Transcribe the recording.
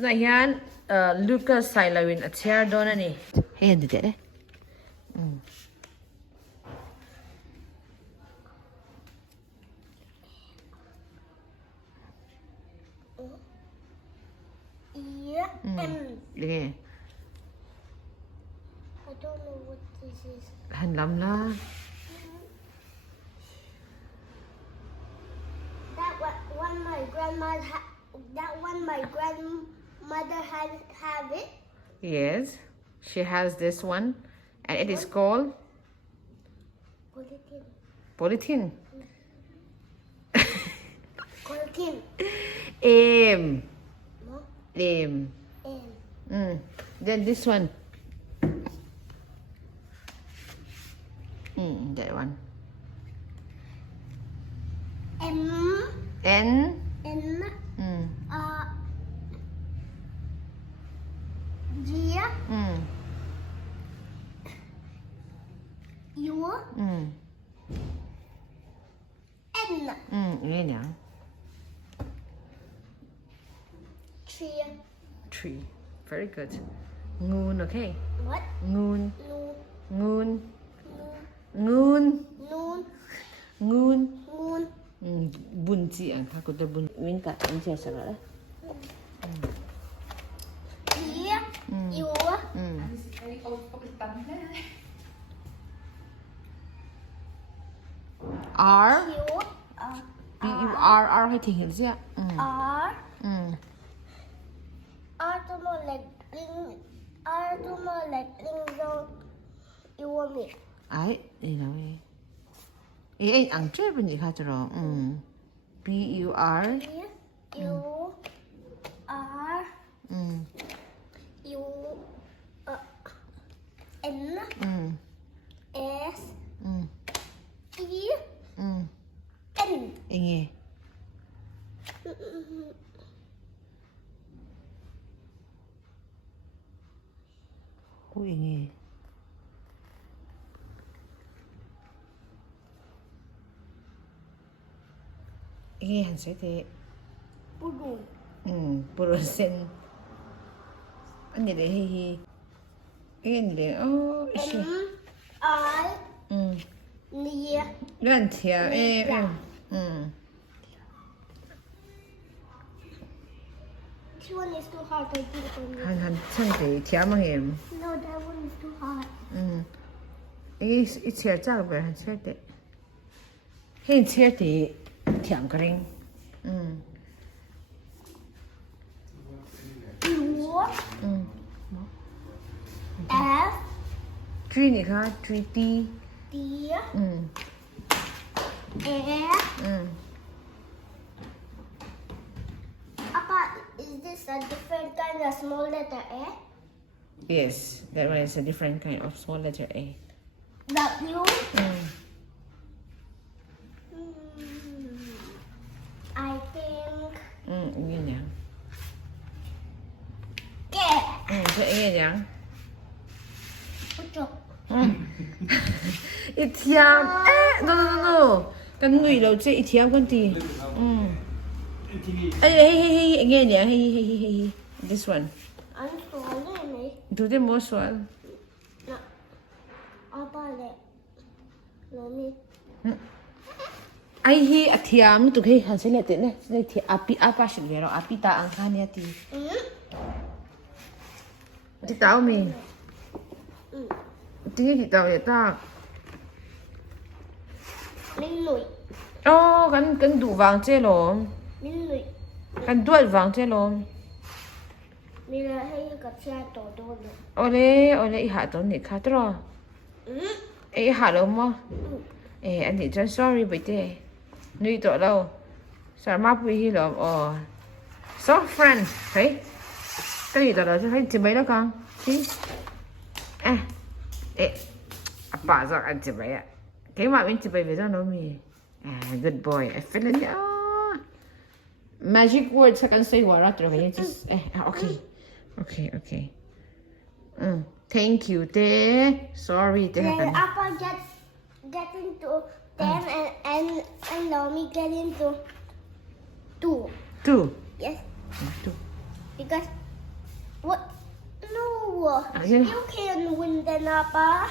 Tuna hian Lucas Silawin a chhiar don ani. Hey andi de. Yeah. I don't know what this is. Han lam la. That one my grandmother have it. Yes. She has this one and it is called Polythene. polythene. Polythene. Aim. No? Aim. Then this one. That one. M. N. N. Mm. G. Mm. U. Mm. N. Nghe nhỉ? Tree. Very good. Ngoon, okay? What? Ngoon. Noon. Ngoon. Noon. Ngoon. Moon. Bun chi ang thako de bun. Win ka ang che sa ra. E. U. R. Q. B U R R hay thì hiểu chưa? R. R to more like ring zone. You want me? Ai, đi nào đi. Ê, ăn chơi bên gì khác rồi. B U R. U. R. U. N. S. E. N. Ê nghe. Ui nghe. Nghe hẳn sẽ thế. Pudun. Puro sen. Anh để hi. Nghe để M. I. Nia. Gan thia This one is too hard to do for me. Han chân để thia mà hiểm. No, that one is too hard. Ê, ít thia chắc là han sẽ thế. Hen thia thì thiam cái ring. U. F. Tree này khác, tree T. D. E. Papa, is this a different kind of small letter A? Yes, that one is a different kind of small letter A. W. I think. Nghe nhỉ? K. Thế nghe nhỉ? Pucho. Ít thiam. No. Cái người đầu chơi ít thiam con gì? Hey, nghe nhỉ? Hey. This one. I'm sorry. Do the most one. No. Papa, no me. Ai hi a thiam tu cái hắn sẽ lại tên này. Này thì apa sẽ về rồi api ta ang khan ya ti. Ti tao mi. Ti tao ya ta. Minh lụi. Cần đủ vàng chơi lồm. Minh lụi. Cần đuổi vàng chơi lồm. Mình là hay gặp cha tổ đồn. Ole hạ tao nị khát rồi. Ê hạ lồm mà. Ê anh thì chân sorry bởi thế. Nuôi tổ đâu. Sao mà bùi hi lồm. So friend. Thấy. Cái gì tổ đó phải chỉ mấy đó con. Chứ. Bà giọt anh chỉ mấy ạ. Cái mà mình chỉ mấy về cho nó mì. Good boy. I feel it. Magic words I can say what after you just okay. Thank you te. Sorry te. Then Papa get into 10 and Naomi get into 2. 2. Yes. 2. Because What? No. Yun. You can win the Napa.